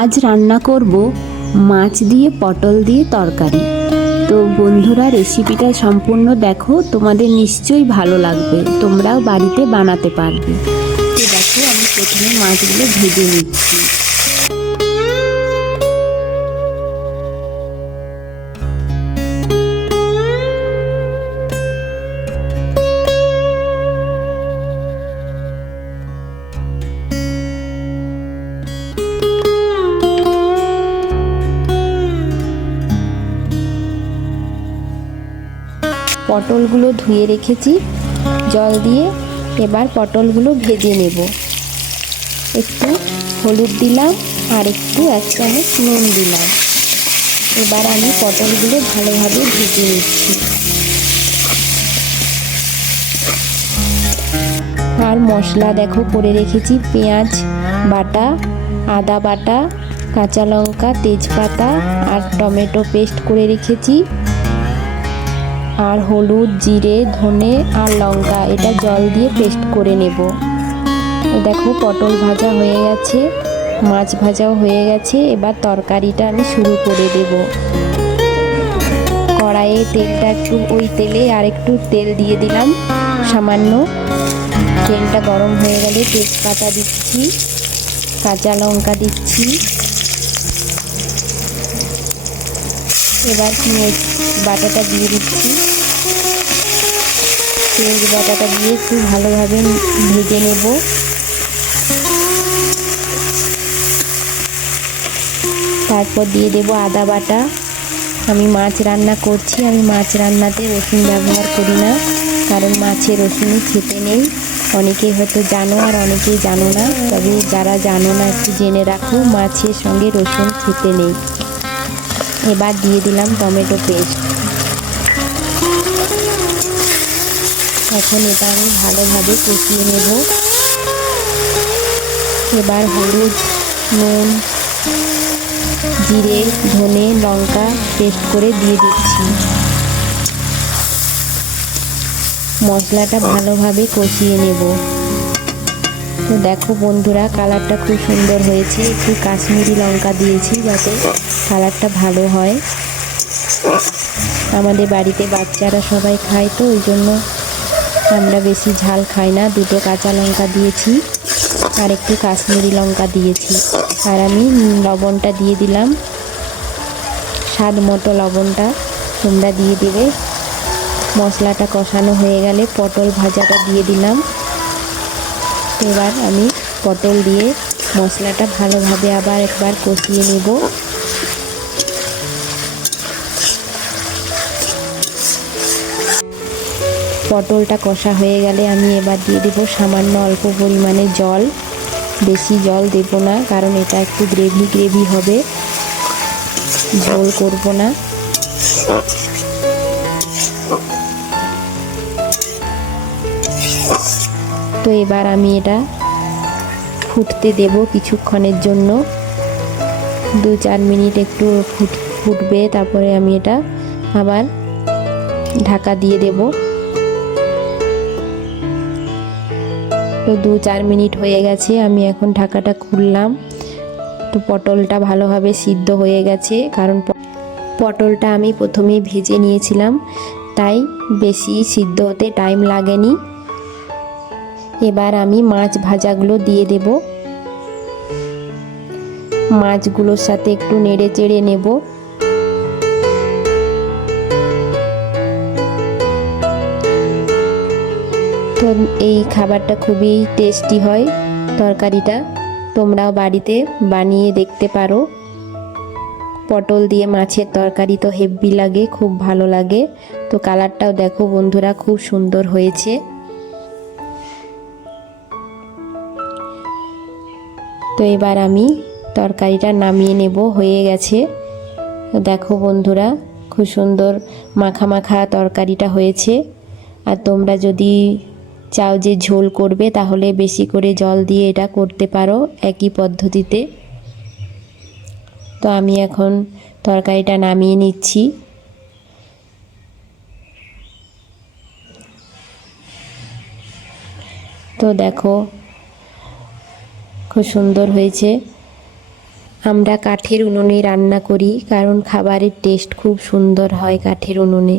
আজ রান্না করব মাছ দিয়ে পটল দিয়ে তরকারি। তো বন্ধুরা, রেসিপিটা সম্পূর্ণ দেখো, তোমাদের নিশ্চয়ই ভালো লাগবে, তোমরাও বাড়িতে বানাতে পারবে। তো দেখো, আমি প্রথমে মাছগুলো ভেজে নিচ্ছি। পটলগুলো ধুয়ে রেখেছি জল দিয়ে। এবার পটলগুলো ভেজে নেব। একটু হলুদ দিলাম আর একটু 1 চামচ নুন দিলাম। এবার আমি পটলগুলো ভালোভাবে ভেজে নিচ্ছি। আর মশলা দেখো করে রেখেছি, পেঁয়াজ বাটা, আদা বাটা, কাঁচা লঙ্কা, তেজপাতা আর টমেটো পেস্ট করে রেখেছি। আর হলুদ, জিরে, ধনে আর লঙ্কা এটা জল দিয়ে পেস্ট করে নেব। দেখো, পটল ভাজা হয়ে গেছে, মাছ ভাজাও হয়ে গেছে। এবার তরকারিটা আমি শুরু করে দেব। কড়াইয়ে তেলটা একটু, ওই তেলে আর একটু তেল দিয়ে দিলাম সামান্য। তেলটা গরম হয়ে গেলে তেজপাতা দিচ্ছি, কাঁচা লঙ্কা দিচ্ছি। এবার পেঁয়াজ বাটাটা দিয়ে দিচ্ছি। পেঁয়াজ বাটাটা দিয়ে একটু ভালোভাবে ভেজে নেব। তারপর দিয়ে দেব আদা বাটা। আমি মাছ রান্না করছি, আমি মাছ রান্নাতে রসুন ব্যবহার করি না, কারণ মাছে রসুন খেতে নেই। অনেকেই হয়তো জানো আর অনেকেই জানো না, তবে যারা জানো না একটু জেনে রাখো, মাছের সঙ্গে রসুন খেতে নেই। এবার দিয়ে দিলাম টমেটো পেস্ট। এখন এটা আমি ভালোভাবে কষিয়ে নেব। এবার হলুদ, নুন, জিরে, ধনে, লঙ্কা পেস্ট করে দিয়ে দিচ্ছি। মশলাটা ভালোভাবে কষিয়ে নেব। তো দেখো বন্ধুরা, কালারটা খুব সুন্দর হয়েছে। একটু কাশ্মীরি লঙ্কা দিয়েছি যাতে কালারটা ভালো হয়। আমাদের বাড়িতে বাচ্চারা সবাই খায়, তো ওই জন্য আমরা বেশি ঝাল খাই না। 2টো কাঁচা লঙ্কা দিয়েছি আর একটু কাশ্মীরি লঙ্কা দিয়েছি। আর আমি লবণটা দিয়ে দিলাম, স্বাদ মতো লবণটা তোমরা দিয়ে দেবে। মশলাটা কষানো হয়ে গেলে পটল ভাজাটা দিয়ে দিলাম। এবার আমি পটল দিয়ে মশলাটা ভালোভাবে আবার একবার কষিয়ে নেব। পটলটা কষা হয়ে গেলে আমি এবার দিয়ে দেব সামান্য অল্প পরিমাণে জল। বেশি জল দেব না, কারণ এটা একটু গ্রেভি গ্রেভি হবে, ঝোল করব না। তো এবার আমি এটা ফুটতে দেব কিছুক্ষণের জন্য। 2-4 মিনিট একটু ফুটবে, তারপরে আমি এটা আবার ঢাকা দিয়ে দেব। তো 2-4 মিনিট হয়ে গেছে, আমি এখন ঢাকাটা খুললাম। তো পটলটা ভালোভাবে সিদ্ধ হয়ে গেছে, কারণ পটলটা আমি প্রথমেই ভেজে নিয়েছিলাম, তাই বেশি সিদ্ধ হতে টাইম লাগেনি। এবার আমি মাছ ভাজাগুলো দিয়ে দেব। মাছগুলোর সাথে একটু নেড়ে চেড়ে নেব। তো এই খাবারটা খুবই টেস্টি হয়, তরকারিটা তোমরাও বাড়িতে বানিয়ে দেখতে পারো। পটল দিয়ে মাছের তরকারি তো হেভি লাগে, খুব ভালো লাগে। তো কালারটাও দেখো বন্ধুরা, খুব সুন্দর হয়েছে। তো এবার আমি তরকারিটা নামিয়ে নেব, হয়ে গেছে। দেখো বন্ধুরা, খুব সুন্দর মাখা মাখা তরকারিটা হয়েছে। আর তোমরা যদি চাও যে ঝোল করবে, তাহলে বেশি করে জল দিয়ে এটা করতে পারো একই পদ্ধতিতে। তো আমি এখন তরকারিটা নামিয়ে নিচ্ছি। তো দেখো, খুব সুন্দর হয়েছে। আমরা কাঠের উনুনে রান্না করি কারণ খাবারের টেস্ট খুব সুন্দর হয় কাঠের উনুনে।